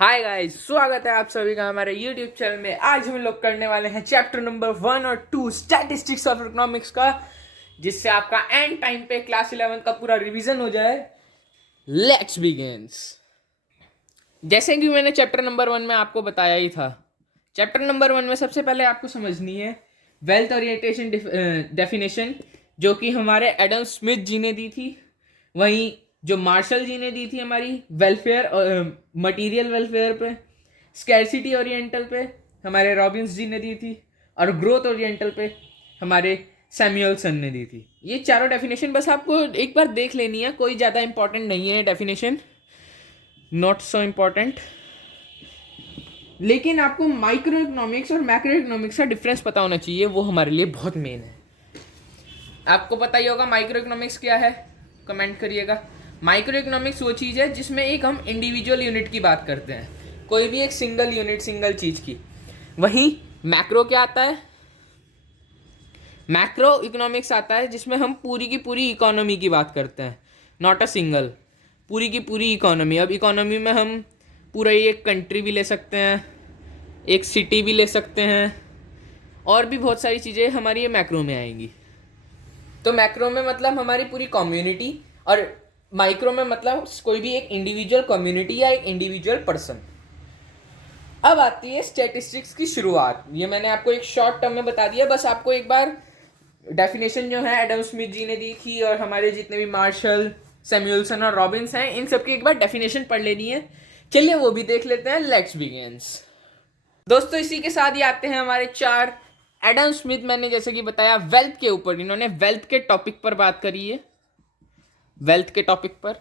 Hi guys, स्वागत है आप सभी का हमारे YouTube चैनल में। आज हम लोग करने वाले हैं चैप्टर नंबर 1 और 2 स्टैटिस्टिक्स ऑफ इकोनॉमिक्स का, जिससे आपका एंड टाइम पे क्लास 11 का पूरा रिवीजन हो जाए। Let's begins. जैसे कि मैंने चैप्टर नंबर 1 में आपको बताया ही था, चैप्टर नंबर 1 में सबसे पहले आपको समझनी है वेल्थ ओरिएंटेशन डेफिनेशन, जो कि हमारे एडम स्मिथ जी ने दी थी। वहीं जो मार्शल जी ने दी थी हमारी वेलफेयर, मटेरियल वेलफेयर पे। स्कैरसिटी ओरिएंटल पे हमारे रॉबिन्स जी ने दी थी, और ग्रोथ ओरिएंटल पे हमारे सैमुअलसन ने दी थी। ये चारों डेफिनेशन बस आपको एक बार देख लेनी है, कोई ज़्यादा इंपॉर्टेंट नहीं है डेफिनेशन, नॉट सो इम्पॉर्टेंट। लेकिन आपको माइक्रो इकोनॉमिक्स और मैक्रो इकोनॉमिक्स का डिफरेंस पता होना चाहिए, वो हमारे लिए बहुत मेन है। आपको पता ही होगा माइक्रो इकोनॉमिक्स क्या है, कमेंट करिएगा। माइक्रो इकोनॉमिक्स वो चीज़ है जिसमें एक हम इंडिविजुअल यूनिट की बात करते हैं, कोई भी एक सिंगल यूनिट, सिंगल चीज़ की। वहीं मैक्रो क्या आता है? मैक्रो इकोनॉमिक्स आता है जिसमें हम पूरी की पूरी इकोनॉमी की बात करते हैं, नॉट अ सिंगल, पूरी की पूरी इकोनॉमी। अब इकोनॉमी में हम पूरा एक कंट्री भी ले सकते हैं, एक सिटी भी ले सकते हैं, और भी बहुत सारी चीज़ें हमारी ये मैक्रो में आएंगी। तो मैक्रो में मतलब हमारी पूरी कम्युनिटी, और माइक्रो में मतलब कोई भी एक इंडिविजुअल कम्युनिटी या एक इंडिविजुअल पर्सन। अब आती है स्टैटिस्टिक्स की शुरुआत। ये मैंने आपको एक शॉर्ट टर्म में बता दिया, बस आपको एक बार डेफिनेशन जो है एडम स्मिथ जी ने दी थी, और हमारे जितने भी मार्शल, सैमुअलसन और रॉबिन्स हैं, इन सबकी एक बार डेफिनेशन पढ़ लेनी है। चलिए वो भी देख लेते हैं। Let's begins. दोस्तों, इसी के साथ ही आते हैं हमारे चार। एडम स्मिथ, मैंने जैसे कि बताया, वेल्थ के ऊपर, इन्होंने वेल्थ के टॉपिक पर बात करी है, वेल्थ के टॉपिक पर।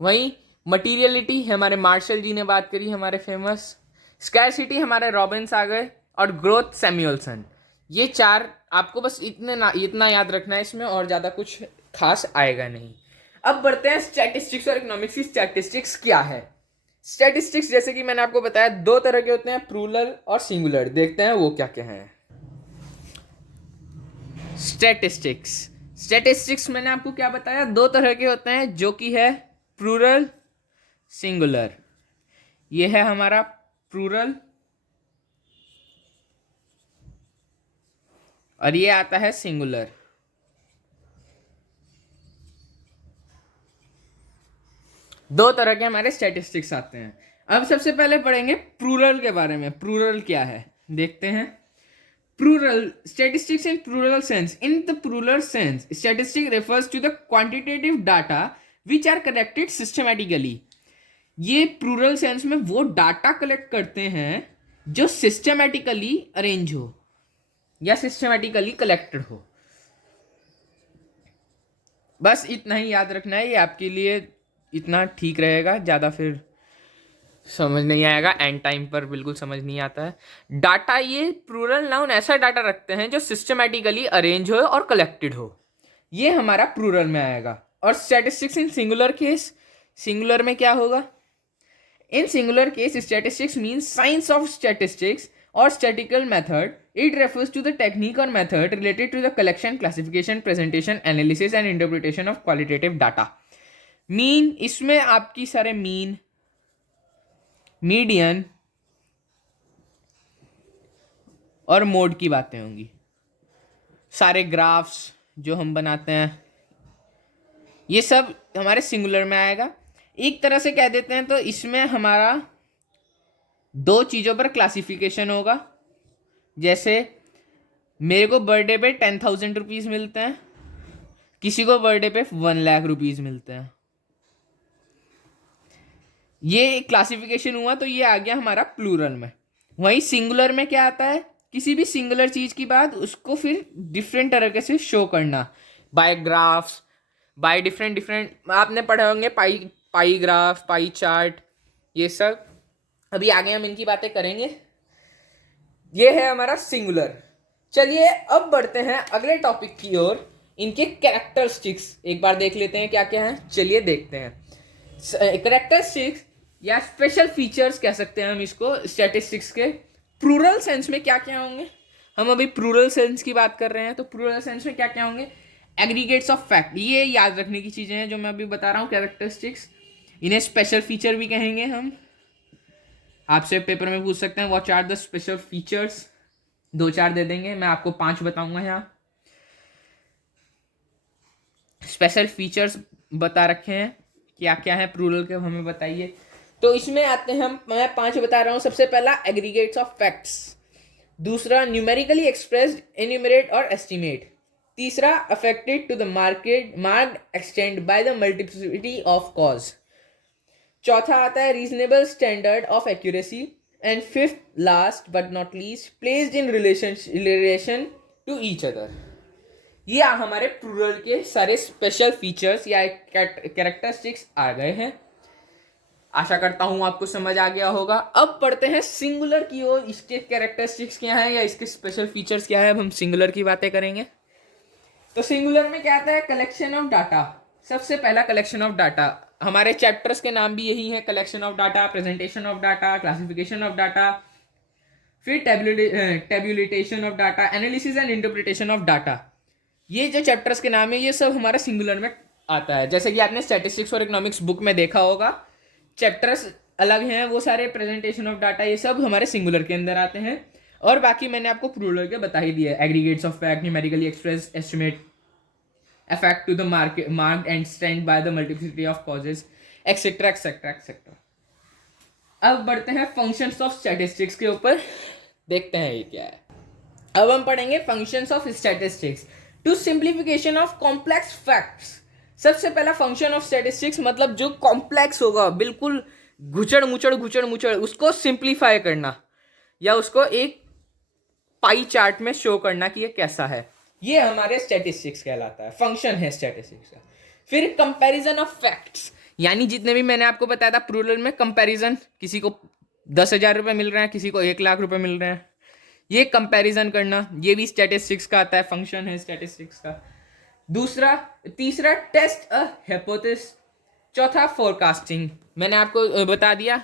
वहीं मटीरियलिटी हमारे मार्शल जी ने बात करी, हमारे फेमस। स्कैरसिटी हमारे रॉबिन्स आ गए, और ग्रोथ सैमुअलसन। ये चार आपको बस इतना याद रखना है इसमें, और ज़्यादा कुछ खास आएगा नहीं। अब बढ़ते हैं स्टैटिस्टिक्स और इकोनॉमिक्स की। स्टैटिस्टिक्स क्या है? स्टैटिस्टिक्स जैसे कि मैंने आपको बताया, दो तरह के होते हैं, प्लूरल और सिंगुलर। देखते हैं वो क्या क्या है। स्टैटिस्टिक्स स्टैटिस्टिक्स मैंने आपको क्या बताया, दो तरह के होते हैं, जो कि है प्लूरल, सिंगुलर। ये है हमारा प्लूरल, और ये आता है सिंगुलर। दो तरह के हमारे स्टैटिस्टिक्स आते हैं। अब सबसे पहले पढ़ेंगे प्लूरल के बारे में। प्लूरल क्या है देखते हैं। Plural statistics in plural sense. In the plural sense, statistic refers to the quantitative data which are collected systematically. ये प्लूरल सेंस में वो डाटा कलेक्ट करते हैं जो सिस्टमैटिकली अरेंज हो या सिस्टमैटिकली कलेक्टेड हो। बस इतना ही याद रखना है, ये आपके लिए इतना ठीक रहेगा, ज़्यादा फिर समझ नहीं आएगा, एंड टाइम पर बिल्कुल समझ नहीं आता है। डाटा, ये प्लूरल नाउन ऐसा डाटा रखते हैं जो सिस्टमैटिकली अरेंज हो और कलेक्टेड हो, ये हमारा प्लूरल में आएगा। और statistics in singular case, singular में क्या होगा? In singular case statistics means science of statistics और statical method. It refers to the technique और method related to the collection, classification, presentation, analysis and interpretation of qualitative data. Mean, इसमें आपकी सारे mean, median और mode की बातें होंगी। सारे ग्राफ्स जो हम बनाते हैं, ये सब हमारे सिंगुलर में आएगा। एक तरह से कह देते हैं तो इसमें हमारा दो चीज़ों पर क्लासिफिकेशन होगा। जैसे मेरे को बर्थडे पे 10,000 रुपीज़ मिलते हैं, किसी को बर्थडे पे 1,00,000 रुपीज़ मिलते हैं। ये क्लासिफिकेशन हुआ, तो ये आ गया हमारा प्लूरल में। वहीं सिंगुलर में क्या आता है? किसी भी सिंगुलर चीज़ की बात, उसको फिर डिफरेंट तरीके से शो करना, by graphs, by different different. आपने पढ़े होंगे पाई ग्राफ, पाई चार्ट, ये सब। अभी आगे हम इनकी बातें करेंगे। ये है हमारा सिंगुलर। चलिए अब बढ़ते हैं अगले टॉपिक की ओर। इनके कैरेक्टरिस्टिक्स एक बार देख लेते हैं क्या क्या है। चलिए देखते हैं। कैरेक्टरिस्टिक्स या स्पेशल फीचर्स कह सकते हैं हम इसको स्टैटिस्टिक्स के। प्लूरल सेंस में क्या क्या होंगे? हम अभी प्लूरल सेंस की बात कर रहे हैं, तो प्लूरल सेंस में क्या क्या होंगे? एग्रीगेट्स ऑफ फैक्ट, ये याद रखने की चीज़ें हैं जो मैं अभी बता रहा हूँ, कैरेक्टरिस्टिक्स। इन्हें स्पेशल फीचर भी कहेंगे हम। आपसे पेपर में पूछ सकते हैं what are the special features, 2-4 दे देंगे, मैं आपको 5 बताऊंगा। यहाँ स्पेशल फीचर्स बता रखे हैं, क्या क्या है प्लूरल के, हमें बताइए। तो इसमें आते हैं हम, मैं 5 बता रहा हूँ। सबसे पहला एग्रीगेट्स ऑफ फैक्ट्स, दूसरा न्यूमेरिकली एक्सप्रेस्ड, एन्यूमरेट और एस्टिमेट, तीसरा affected to the marked extend by the multiplicity of cause, चौथा आता है reasonable standard of accuracy, and fifth last but not least placed in relation to each other. ये हमारे plural के सारे special features या कैरेक्टरिस्टिक्स आ गए हैं। आशा करता हूं आपको समझ आ गया होगा। अब पढ़ते हैं सिंगुलर की ओर, इसके कैरेक्टरिस्टिक्स क्या है या इसके स्पेशल फीचर्स क्या है। अब हम सिंगुलर की बातें करेंगे। तो सिंगुलर में क्या आता है, कलेक्शन ऑफ डाटा। सबसे पहला कलेक्शन ऑफ डाटा, हमारे चैप्टर्स के नाम भी यही है, collection of data, presentation of data, classification of data, फिर tabulation of data, analysis and interpretation of data. ये जो चैप्टर्स के नाम है ये सब हमारा सिंगुलर में आता है। जैसे कि आपने स्टैटिस्टिक्स और इकोनॉमिक्स बुक में देखा होगा, चैप्टर्स अलग हैं, वो सारे प्रेजेंटेशन ऑफ डाटा ये सब हमारे सिंगुलर के अंदर आते हैं। और बाकी मैंने आपको प्लूरल के बता ही दिया, aggregates of fact, numerically express, estimate, affect to the marked and stand by the multiplicity of causes, et cetera et cetera et cetera. अब बढ़ते हैं फंक्शंस ऑफ स्टैटिस्टिक्स के ऊपर, देखते हैं ये क्या है। अब हम पढ़ेंगे functions of statistics to simplification of complex facts. सबसे पहला फंक्शन ऑफ स्टैटिस्टिक्स मतलब जो कॉम्प्लेक्स होगा, बिल्कुल घुचड़ मुचड़ उसको सिंप्लीफाई करना या उसको एक पाई चार्ट में शो करना कि ये कैसा है, ये हमारे स्टैटिस्टिक्स कहलाता है, फंक्शन है स्टैटिस्टिक्स का। फिर कंपैरिजन ऑफ फैक्ट्स, यानी जितने भी मैंने आपको बताया था प्लूरल में कंपैरिजन, किसी को 10,000 रुपये मिल रहे हैं, किसी को 1,00,000 रुपये मिल रहे हैं, ये कंपैरिजन करना, ये भी स्टैटिस्टिक्स का आता है, फंक्शन है स्टैटिस्टिक्स का। तीसरा टेस्ट अ हाइपोथेसिस, चौथा फोरकास्टिंग, मैंने आपको बता दिया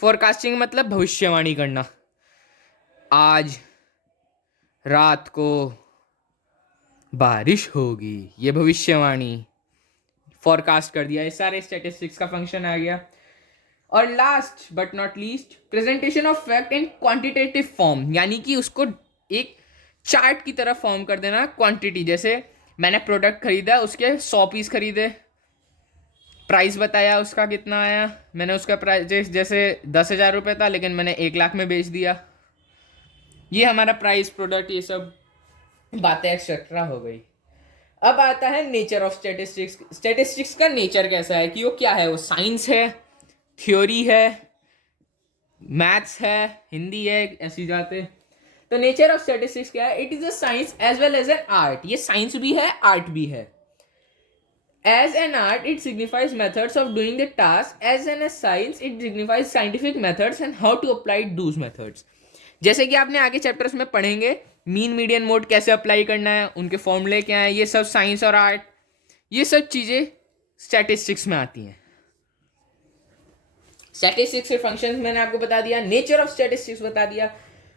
फोरकास्टिंग मतलब भविष्यवाणी करना, आज रात को बारिश होगी, ये भविष्यवाणी, फोरकास्ट कर दिया, ये सारे स्टैटिस्टिक्स का फंक्शन आ गया। और last but not least presentation of fact in quantitative form, यानी कि उसको एक चार्ट की तरह फॉर्म कर देना। क्वांटिटी, जैसे मैंने प्रोडक्ट खरीदा, उसके 100 पीस खरीदे, प्राइस बताया उसका कितना आया, मैंने उसका प्राइस जैसे 10,000 रुपये था लेकिन मैंने 1,00,000 में बेच दिया, ये हमारा प्राइस, प्रोडक्ट, ये सब बातें एक्सेट्रा हो गई। अब आता है नेचर ऑफ स्टैटिस्टिक्स। स्टैटिस्टिक्स का नेचर कैसा है, कि वो क्या है, वो साइंस है, थ्योरी है, मैथ्स है, हिंदी है, ऐसी जाते। तो नेचर ऑफ स्टैटिस्टिक्स क्या है, it is a science as well as an art, ये साइंस भी है आर्ट भी है। As an art it signifies methods of doing the task, as an science it signifies scientific methods and how to apply those methods. जैसे कि आपने आगे chapters में पढ़ेंगे, मीन मीडियन मोड कैसे अप्लाई करना है, उनके फॉर्मूले क्या हैं, ये सब साइंस और आर्ट, ये सब चीज़ें स्टैटिस्टिक्स में आती हैं। स्टैटिस्टिक्स के फंक्शंस मैंने आपको बता दिया, नेचर ऑफ स्टैटिस्टिक्स बता दिया।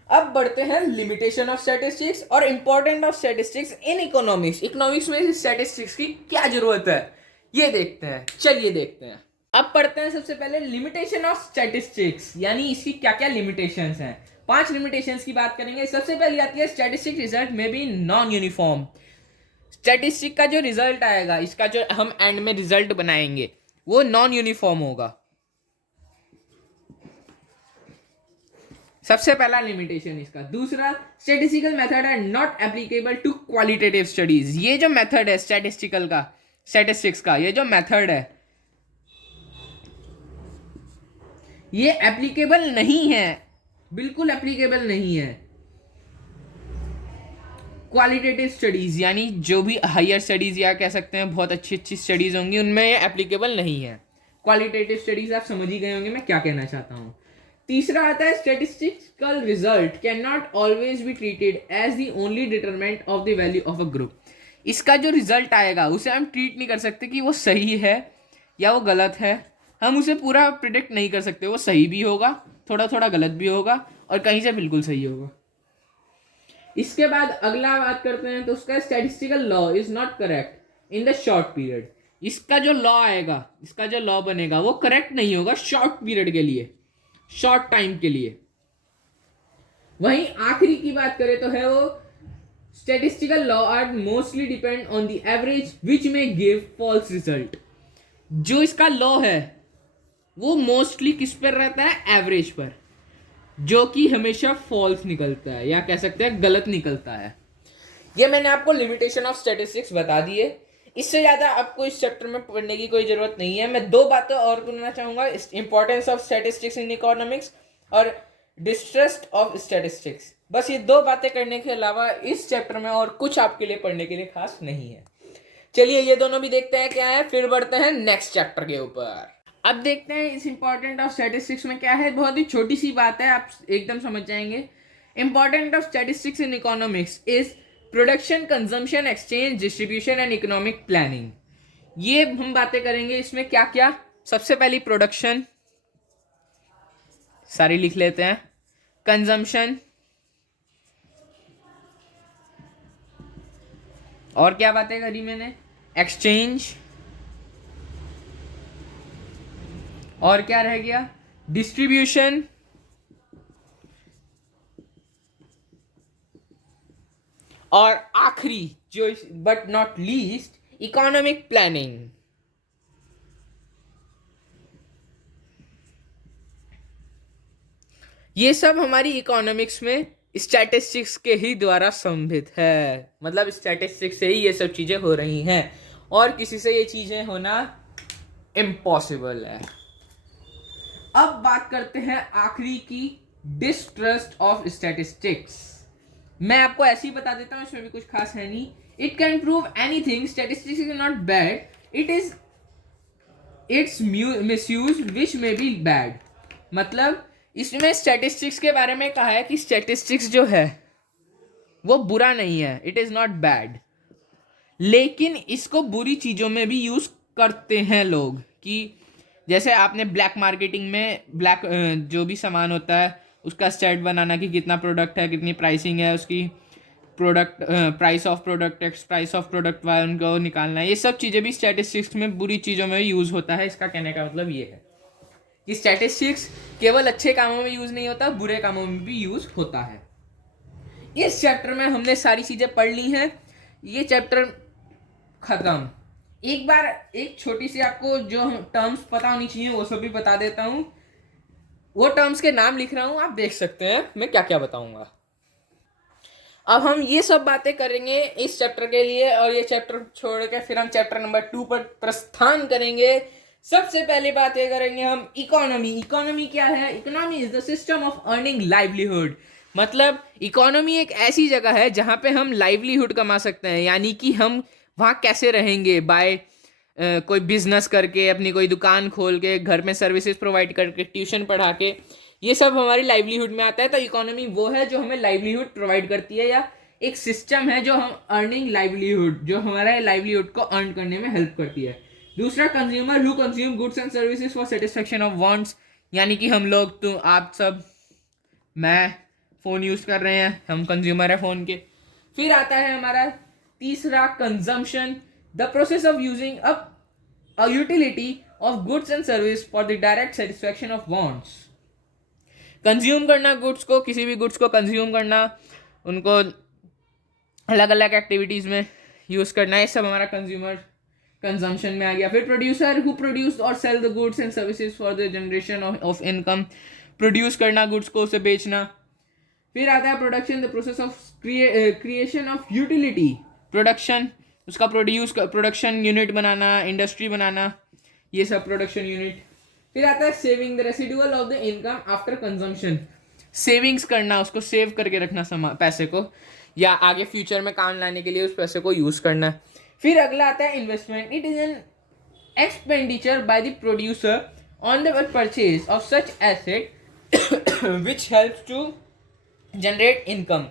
अब बढ़ते हैं लिमिटेशन ऑफ स्टैटिस्टिक्स और important of statistics in economics. Economics में स्टैटिस्टिक्स की क्या जरूरत है, ये देखते हैं, चलिए देखते हैं। अब पढ़ते हैं सबसे पहले लिमिटेशन ऑफ स्टैटिस्टिक्स, यानी इसकी क्या क्या लिमिटेशंस हैं। 5 लिमिटेशंस की बात करेंगे। सबसे पहली आती है स्टैटिस्टिक रिजल्ट में बी नॉन यूनिफॉर्म। स्टैटिस्टिक का जो रिजल्ट आएगा, इसका जो हम एंड में रिजल्ट बनाएंगे, वो नॉन यूनिफॉर्म होगा। सबसे पहला लिमिटेशन इसका। दूसरा, statistical method are not applicable to qualitative studies. ये जो मेथड है स्टैटिस्टिकल का, स्टैटिस्टिक्स का ये जो मेथड है, ये एप्लीकेबल नहीं है, बिल्कुल एप्लीकेबल नहीं है क्वालिटेटिव स्टडीज, यानी जो भी हायर स्टडीज या कह सकते हैं बहुत अच्छी अच्छी स्टडीज होंगी, उनमें ये एप्लीकेबल नहीं है। क्वालिटेटिव स्टडीज आप समझ ही गए होंगे मैं क्या कहना चाहता हूँ। तीसरा आता है statistical result can not always be treated as the only determinant of the value of a group. इसका जो रिजल्ट आएगा उसे हम ट्रीट नहीं कर सकते कि वो सही है या वो गलत है, हम उसे पूरा प्रिडिक्ट नहीं कर सकते, वो सही भी होगा, थोड़ा थोड़ा गलत भी होगा और कहीं से बिल्कुल सही होगा। इसके बाद अगला बात करते हैं तो उसका statistical law is not correct in the short period. इसका जो लॉ आएगा, इसका जो लॉ बनेगा वो करेक्ट नहीं होगा शॉर्ट पीरियड के लिए, शॉर्ट टाइम के लिए। वहीं आखिरी की बात करें तो है वो statistical law are mostly depend on the average which में गिव फॉल्स रिजल्ट। जो इसका लॉ है वो मोस्टली किस पर रहता है, एवरेज पर, जो कि हमेशा फॉल्स निकलता है या कह सकते हैं गलत निकलता है। ये मैंने आपको लिमिटेशन ऑफ स्टैटिस्टिक्स बता दी है। इससे ज़्यादा आपको इस चैप्टर में पढ़ने की कोई ज़रूरत नहीं है। मैं 2 बातें और करना चाहूँगा, importance of statistics in economics और डिस्ट्रस्ट ऑफ स्टैटिस्टिक्स। बस ये 2 बातें करने के अलावा इस चैप्टर में और कुछ आपके लिए पढ़ने के लिए खास नहीं है। चलिए ये दोनों भी देखते हैं क्या है, फिर बढ़ते हैं नेक्स्ट चैप्टर के ऊपर। अब देखते हैं इस इंपॉर्टेंट ऑफ स्टैटिस्टिक्स में क्या है। बहुत ही छोटी सी बात है, आप एकदम समझ जाएंगे। Important of statistics in economics is production, consumption, exchange, distribution and economic planning. ये हम बातें करेंगे इसमें क्या क्या। सबसे पहली प्रोडक्शन, सारी लिख लेते हैं। कंजम्पशन, और क्या बातें करी मैंने, एक्सचेंज, और क्या रह गया, डिस्ट्रीब्यूशन, और आखिरी जो but not least economic planning. ये सब हमारी इकोनॉमिक्स में स्टैटिस्टिक्स के ही द्वारा संभित है, मतलब स्टैटिस्टिक्स से ही ये सब चीजें हो रही हैं और किसी से ये चीजें होना इम्पॉसिबल है। अब बात करते हैं आखिरी की, डिस्ट्रस्ट ऑफ स्टैटिस्टिक्स। मैं आपको ऐसे ही बता देता हूं, इसमें भी कुछ खास है नहीं। It can prove anything, statistics is not bad, it is it's misuse which may be bad. मतलब इसमें स्टैटिस्टिक्स के बारे में कहा है कि स्टैटिस्टिक्स जो है वो बुरा नहीं है, इट इज नॉट बैड, लेकिन इसको बुरी चीजों में भी यूज करते हैं लोग। कि जैसे आपने ब्लैक मार्केटिंग में ब्लैक जो भी सामान होता है उसका स्टैट बनाना कि कितना प्रोडक्ट है, कितनी प्राइसिंग है उसकी, product price of product X price of product Y, उनको निकालना, ये सब चीज़ें भी स्टैटिस्टिक्स में बुरी चीज़ों में यूज़ होता है। इसका कहने का मतलब ये है कि स्टैटिस्टिक्स केवल अच्छे कामों में यूज़ नहीं होता, बुरे कामों में भी यूज़ होता है। इस चैप्टर में हमने सारी चीज़ें पढ़ ली हैं, ये चैप्टर खत्म। एक बार एक छोटी सी आपको जो टर्म्स पता होनी चाहिए वो सब भी बता देता हूँ। वो टर्म्स के नाम लिख रहा हूँ, आप देख सकते हैं मैं क्या क्या बताऊंगा। अब हम ये सब बातें करेंगे इस चैप्टर के लिए, और ये चैप्टर छोड़ के फिर हम चैप्टर नंबर 2 पर प्रस्थान करेंगे। सबसे पहले बात ये करेंगे हम इकोनॉमी। इकोनॉमी क्या है? Economy is the system of earning livelihood. मतलब इकोनॉमी एक ऐसी जगह है जहाँ पे हम लाइवलीहुड कमा सकते हैं, यानी कि हम वहाँ कैसे रहेंगे, बाय कोई बिजनेस करके, अपनी कोई दुकान खोल के, घर में सर्विसेज प्रोवाइड करके, ट्यूशन पढ़ा के, ये सब हमारी लाइवलीहुड में आता है। तो इकोनॉमी वो है जो हमें लाइवलीहुड प्रोवाइड करती है, या एक सिस्टम है जो हम अर्निंग लाइवलीहुड, जो हमारा लाइवलीहुड को अर्न करने में हेल्प करती है। दूसरा consumer, who consume goods and services for satisfaction of wants, यानी कि हम लोग, तो आप सब, मैं फ़ोन यूज़ कर रहे हैं, हम कंज्यूमर है फ़ोन के। फिर आता है हमारा तीसरा consumption, the process of using a utility of goods and service for the direct satisfaction of wants. Consume करना गुड्स को, किसी भी गुड्स को कंज्यूम करना, उनको अलग अलग एक्टिविटीज़ में यूज़ करना, ये सब हमारा कंज्यूमर कंजम्पशन में आ गया। फिर प्रोड्यूसर, हु प्रोड्यूस और sell the goods and services for the generation of income, produce करना गुड्स को, उसे बेचना। फिर आता है production, the process of creation of utility, production, उसका प्रोडक्शन यूनिट बनाना, इंडस्ट्री बनाना, ये सब प्रोडक्शन यूनिट। फिर आता है saving, the residual of the income after consumption, savings करना, उसको सेव करके रखना पैसे को, या आगे फ्यूचर में काम लाने के लिए उस पैसे को यूज़ करना। फिर अगला आता है investment, it is an expenditure by the producer on the purchase of such asset which helps to generate income.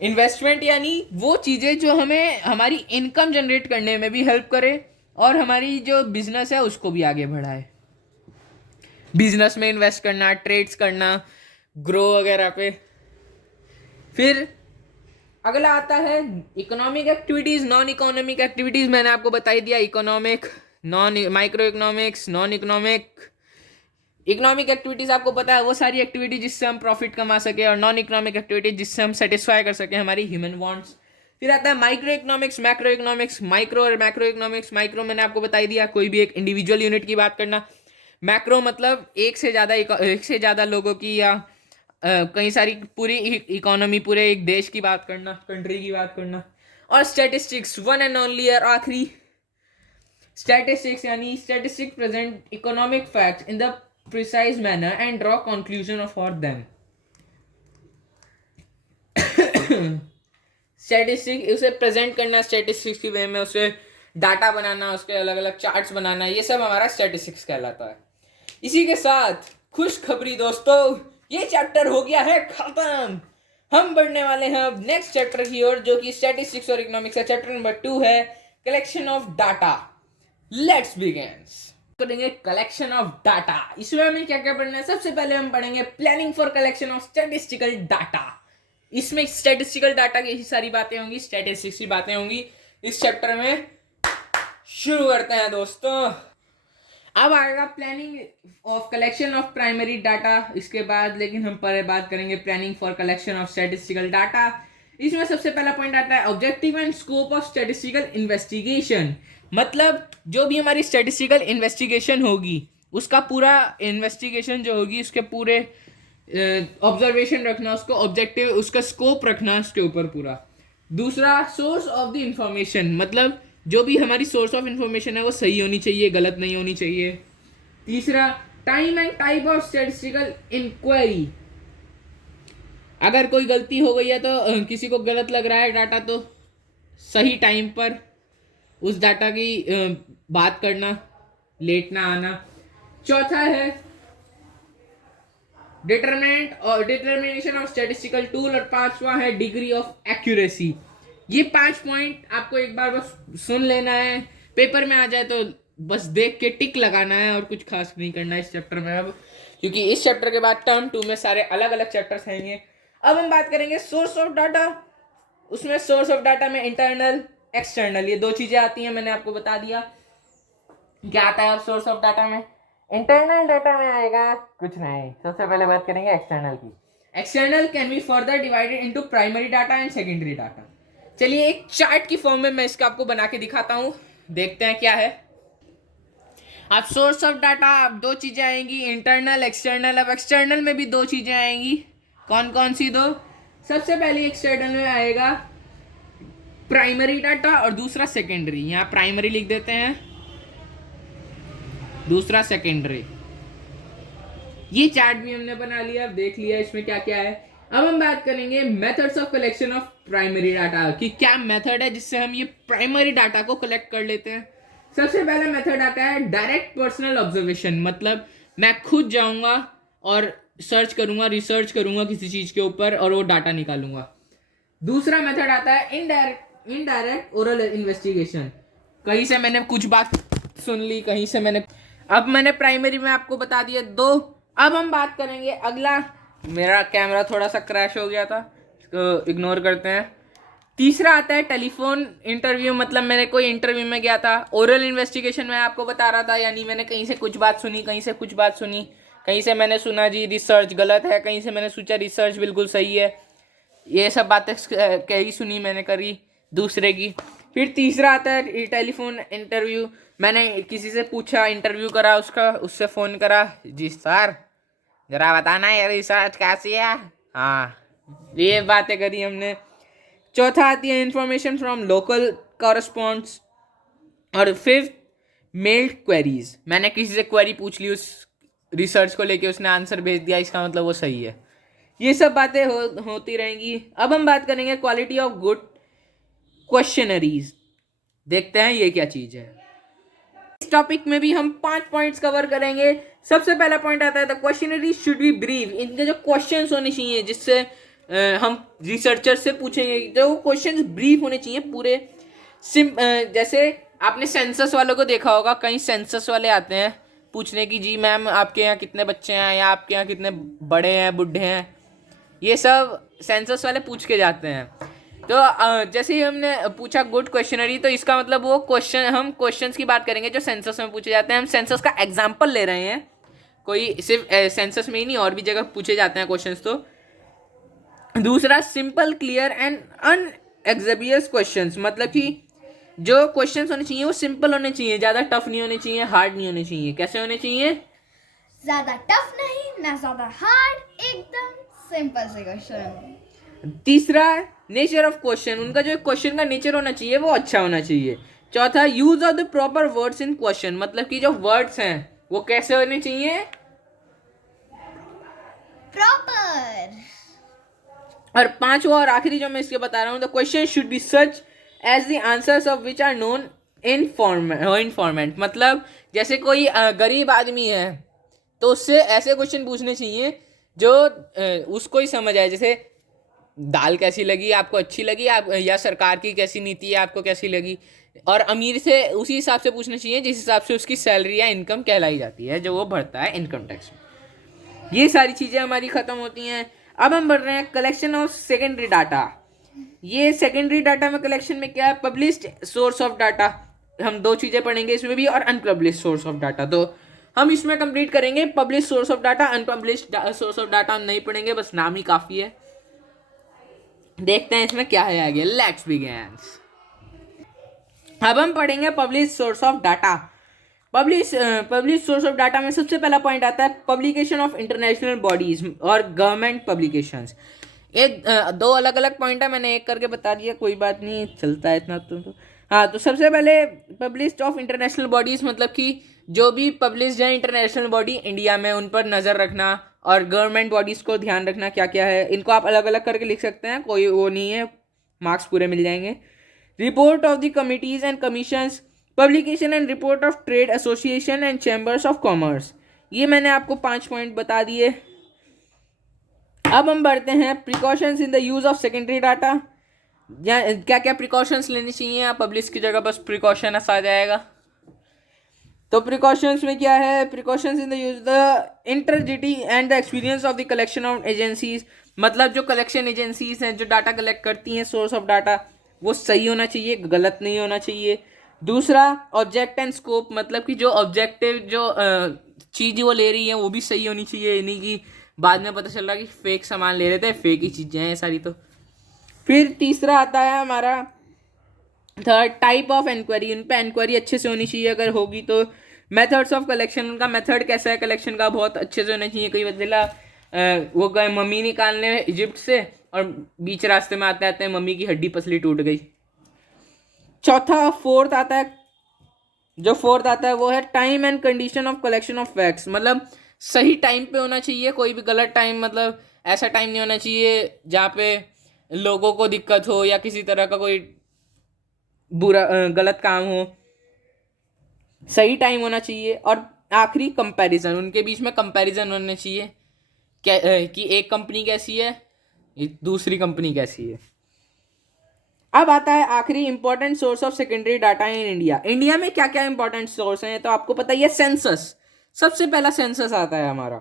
Investment यानी वो चीज़ें जो हमें हमारी इनकम जनरेट करने में भी हेल्प करे और हमारी जो बिजनेस है उसको भी आगे बढ़ाए। बिजनेस में इन्वेस्ट करना, ट्रेड्स करना, ग्रो वगैरह पे। फिर अगला आता है economic activities, non economic activities. मैंने आपको बता ही दिया, economic, non micro economics, non economic, economic activities आपको पता है वो सारी एक्टिविटी जिससे हम प्रॉफिट कमा सके, और नॉन इकोनॉमिक एक्टिविटी जिससे हम सेटिस्फाई कर सके हमारी ह्यूमन वांट्स। फिर आता है micro economics, macro economics. Micro और मैक्रो इकोनॉमिक्स, माइक्रो मैंने आपको बता ही दिया, कोई भी एक इंडिविजुअल यूनिट की बात करना। मैक्रो मतलब एक से ज़्यादा लोगों की या कई सारी पूरी इकोनॉमी, पूरे एक देश की बात करना, कंट्री की बात करना। और स्टैटिस्टिक्स, वन एंड ओनली और आखिरी स्टैटिस्टिक्स, यानी statistics present economic facts in the precise manner and draw conclusion for them. Statistics उसे प्रेजेंट करना स्टैटिस्टिक्स की वे में, उसे डाटा बनाना, उसके अलग अलग चार्ट्स बनाना, ये सब हमारा स्टैटिस्टिक्स कहलाता है। इसी के साथ खुशखबरी दोस्तों, ये चैप्टर हो गया है खत्म। हम बढ़ने वाले हैं अब नेक्स्ट चैप्टर की ओर, जो कि स्टैटिस्टिक्स और इकोनॉमिक्स का चैप्टर नंबर 2 है, collection of data. Let's begin. करेंगे कलेक्शन ऑफ डाटा। इसमें हमें क्या क्या पढ़ना है? सबसे पहले हम पढ़ेंगे planning for collection of statistical data. इसमें स्टैटिस्टिकल डाटा की सारी बातें होंगी, स्टैटिस्टिक्स की बातें होंगी इस चैप्टर में। शुरू करते हैं दोस्तों। अब आएगा planning of collection of primary data इसके बाद, लेकिन हम पहले बात करेंगे planning for collection of statistical data. इसमें सबसे पहला पॉइंट आता है objective and scope of statistical investigation. मतलब जो भी हमारी स्टैटिस्टिकल इन्वेस्टिगेशन होगी, उसका पूरा इन्वेस्टिगेशन जो होगी, उसके पूरे ऑब्जर्वेशन रखना, उसको ऑब्जेक्टिव, उसका स्कोप रखना उसके ऊपर पूरा। दूसरा सोर्स ऑफ द इंफॉर्मेशन, मतलब जो भी हमारी सोर्स ऑफ इंफॉर्मेशन है वो सही होनी चाहिए, गलत नहीं होनी चाहिए। तीसरा time and type of statistical inquiry. अगर कोई गलती हो गई है तो किसी को गलत लग रहा है डाटा, तो सही टाइम पर उस डाटा की बात करना, लेट ना आना। चौथा है डिटर्मिनेशन ऑफ स्टैटिस्टिकल टूल, और पांचवा है डिग्री ऑफ एक्यूरेसी। ये 5 पॉइंट आपको एक बार बस सुन लेना है, पेपर में आ जाए तो बस देख के टिक लगाना है, और कुछ खास नहीं करना है इस चैप्टर में अब, क्योंकि इस चैप्टर के बाद टर्म 2 में सारे अलग अलग चैप्टर्स आएंगे। अब हम बात करेंगे सोर्स ऑफ डाटा। उसमें सोर्स ऑफ डाटा में इंटरनल, एक्सटर्नल, ये 2 चीजें आती हैं, मैंने आपको बता दिया क्या आता है। अब सोर्स ऑफ डाटा में इंटरनल डाटा में आएगा कुछ नहीं। सबसे पहले बात करेंगे एक्सटर्नल की। External can be further divided into primary data and secondary data. चलिए एक चार्ट की फॉर्म में मैं इसका आपको बना के दिखाता हूं, देखते हैं क्या है। अब सोर्स ऑफ डाटा, अब 2 चीजें आएंगी, इंटरनल, एक्सटर्नल। अब एक्सटर्नल में भी 2 चीजें आएंगी, कौन कौन सी 2? सबसे पहले एक्सटर्नल में आएगा प्राइमरी डाटा और दूसरा सेकेंडरी। यहाँ प्राइमरी लिख देते हैं, दूसरा सेकेंडरी। ये चार्ट भी हमने बना लिया, अब देख लिया इसमें क्या क्या है। अब हम बात करेंगे methods of collection of primary data, कि क्या मेथड है जिससे हम ये प्राइमरी डाटा को कलेक्ट कर लेते हैं। सबसे पहला मेथड आता है डायरेक्ट पर्सनल ऑब्जर्वेशन, मतलब मैं खुद जाऊंगा और सर्च करूंगा, रिसर्च करूंगा किसी चीज के ऊपर और वो डाटा निकालूंगा। दूसरा मेथड आता है इनडायरेक्ट ओरल इन्वेस्टिगेशन, कहीं से मैंने कुछ बात सुन ली, कहीं से मैंने प्राइमरी में आपको बता दिया 2। अब हम बात करेंगे अगला, मेरा कैमरा थोड़ा सा क्रैश हो गया था, इसको इग्नोर करते हैं। तीसरा आता है टेलीफोन इंटरव्यू, मतलब मैंने कोई इंटरव्यू में गया था। ओरल इन्वेस्टिगेशन मैं आपको बता रहा था, यानी मैंने कहीं से कुछ बात सुनी, कहीं से कुछ बात सुनी, कहीं से मैंने सुना जी रिसर्च गलत है, कहीं से मैंने सोचा रिसर्च बिल्कुल सही है। ये सब बातें कही सुनी मैंने, करी दूसरे की। फिर तीसरा आता है टेलीफोन इंटरव्यू, मैंने किसी से पूछा, इंटरव्यू करा उसका, उससे फ़ोन करा, जी सर जरा बताना ये रिसर्च कैसी है, हाँ, ये बातें करी हमने। चौथा आती है इंफॉर्मेशन फ्रॉम लोकल कॉरेस्पॉन्ड्स, और फिफ्थ मेल्ड क्वेरीज, मैंने किसी से क्वेरी पूछ ली उस रिसर्च को लेके, उसने आंसर भेज दिया, इसका मतलब वो सही है। ये सब बातें होती रहेंगी। अब हम बात करेंगे क्वालिटी ऑफ गुड क्वेश्चनरीज, देखते हैं ये क्या चीज़ है। इस टॉपिक में भी हम 5 पॉइंट्स कवर करेंगे। सबसे पहला पॉइंट आता है the questionnaire should be brief, इनके जो क्वेश्चंस होने चाहिए जिससे हम रिसर्चर से पूछेंगे, जो क्वेश्चंस ब्रीफ होने चाहिए पूरे जैसे आपने सेंसस वालों को देखा होगा, कई सेंसस वाले आते हैं पूछने की, जी मैम आपके यहाँ कितने बच्चे हैं, या आपके यहाँ कितने बड़े हैं, बूढ़े हैं, ये सब सेंसस वाले पूछ के जाते हैं। तो जैसे ही हमने पूछा गुड क्वेश्चनरी, तो इसका मतलब वो क्वेश्चंस की बात करेंगे जो सेंसस में पूछे जाते हैं। हम सेंसस का एग्जाम्पल ले रहे हैं, कोई सिर्फ सेंसस में ही नहीं और भी जगह पूछे जाते हैं क्वेश्चंस। तो दूसरा, सिंपल क्लियर एंड अनएग्जाबियस क्वेश्चंस, मतलब कि जो क्वेश्चंस होने चाहिए वो सिंपल होने चाहिए, ज़्यादा टफ नहीं होने चाहिए, हार्ड नहीं होने चाहिए। कैसे होने चाहिए? ज्यादा टफ नहीं ना ज्यादा हार्ड, एकदम सिंपल से क्वेश्चन। तीसरा, नेचर ऑफ क्वेश्चन, उनका जो क्वेश्चन का नेचर होना चाहिए वो अच्छा होना चाहिए। चौथा, use of the proper words in question, मतलब कि जो वर्ड्स हैं वो कैसे होने चाहिए? प्रॉपर। और पांचवा और आखिरी जो मैं इसके बता रहा हूँ, the question should be such as the answers of which are known in format, मतलब जैसे कोई गरीब आदमी है तो उससे ऐसे क्वेश्चन पूछने चाहिए जो उसको ही समझ आए। जैसे दाल कैसी लगी आपको, अच्छी लगी आप, या सरकार की कैसी नीति है आपको कैसी लगी। और अमीर से उसी हिसाब से पूछना चाहिए जिस हिसाब से उसकी सैलरी या इनकम कहलाई जाती है, जो वो भरता है इनकम टैक्स में। ये सारी चीज़ें हमारी ख़त्म होती हैं। अब हम बढ़ रहे हैं कलेक्शन ऑफ सेकेंडरी डाटा। ये सेकेंडरी डाटा में कलेक्शन में क्या है? पब्लिश्ड सोर्स ऑफ डाटा, हम दो चीज़ें पढ़ेंगे इसमें भी, और अनपब्लिश्ड सोर्स ऑफ डाटा। तो हम इसमें कंप्लीट करेंगे publish source of data. Unpublished source of data हम नहीं पढ़ेंगे, बस नाम ही काफ़ी है। देखते हैं इसमें क्या है आगे। Let's begin. अब हम पढ़ेंगे publish source of data. Publish source of data में सबसे पहला पॉइंट आता है पब्लिकेशन ऑफ इंटरनेशनल बॉडीज और गवर्नमेंट पब्लिकेशंस। ये दो अलग अलग पॉइंट है, मैंने एक करके बता दिया, कोई बात नहीं, चलता है इतना तो। हाँ, तो सबसे पहले पब्लिश ऑफ इंटरनेशनल बॉडीज, मतलब कि जो भी पब्लिश है इंटरनेशनल बॉडी इंडिया में, उन पर नज़र रखना, और गवर्नमेंट बॉडीज़ को ध्यान रखना क्या क्या है। इनको आप अलग अलग करके लिख सकते हैं, कोई वो नहीं है, मार्क्स पूरे मिल जाएंगे। Report of the committees and commissions, publication and report of trade association and chambers of commerce. ये मैंने आपको 5 पॉइंट बता दिए। अब हम बढ़ते हैं precautions in the use of secondary data. क्या क्या प्रिकॉशंस लेनी चाहिए? आप पब्लिश की जगह बस प्रिकॉशन आ जाएगा। तो प्रिकॉशंस में क्या है? Precautions in the use the integrity and the experience of the collection of agencies, मतलब जो कलेक्शन एजेंसीज हैं जो डाटा कलेक्ट करती हैं, सोर्स ऑफ डाटा, वो सही होना चाहिए, गलत नहीं होना चाहिए। दूसरा, ऑब्जेक्ट एंड स्कोप, मतलब कि जो ऑब्जेक्टिव जो चीज़ वो ले रही है वो भी सही होनी चाहिए, नहीं कि बाद में पता चल रहा कि फेक सामान ले रहे थे, फेक ही चीज़ें हैं सारी। तो फिर तीसरा आता है हमारा थर्ड, टाइप ऑफ इंक्वायरी। उन पर इंक्वायरी अच्छे से होनी चाहिए, अगर होगी तो। मेथड्स ऑफ कलेक्शन, उनका मेथड कैसा है कलेक्शन का, बहुत अच्छे से होना चाहिए। कोई बदला वो गए मम्मी निकालने इजिप्ट से और बीच रास्ते में आते आते मम्मी की हड्डी पसली टूट गई। चौथा, फोर्थ आता है वो है time and condition of collection of facts, मतलब सही टाइम पे होना चाहिए, कोई भी गलत टाइम, मतलब ऐसा टाइम नहीं होना चाहिए जहाँ पे लोगों को दिक्कत हो या किसी तरह का कोई बुरा गलत काम हो। सही टाइम होना चाहिए। और आखिरी, कंपैरिजन, उनके बीच में कंपैरिजन होना चाहिए क्या कि एक कंपनी कैसी है दूसरी कंपनी कैसी है। अब आता है आखिरी, important source of secondary data in India. India में क्या क्या इंपॉर्टेंट सोर्स हैं? तो आपको पता ही है, सेंसस। सबसे पहला सेंसस आता है हमारा।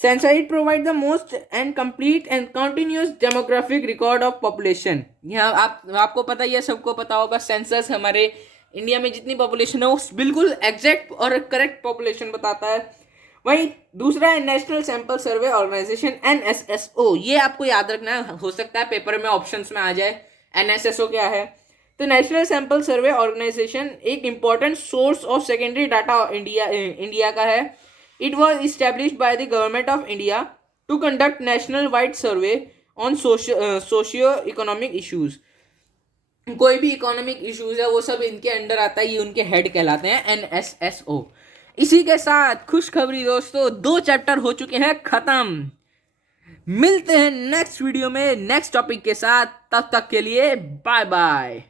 Census, it provide the most and complete and continuous demographic record of population. यहाँ आपको पता ही है, सबको पता होगा, सेंसस हमारे इंडिया में जितनी पॉपुलेशन है वो बिल्कुल एग्जैक्ट और करेक्ट पॉपुलेशन बताता है। वहीं दूसरा है national sample survey organisation, NSSO। ये आपको याद रखना है, हो सकता है पेपर में ऑप्शंस में आ जाए NSSO क्या है। तो नेशनल सैंपल सर्वे ऑर्गेनाइजेशन एक important source of secondary data India का है। It was established by the government of India to conduct national wide survey on socio economic issues. कोई भी इकोनॉमिक इश्यूज है वो सब इनके अंडर आता है, ये उनके हेड कहलाते हैं, NSSO। इसी के साथ खुशखबरी दोस्तों, 2 चैप्टर हो चुके हैं खत्म। मिलते हैं नेक्स्ट वीडियो में नेक्स्ट टॉपिक के साथ, तब तक के लिए बाय बाय।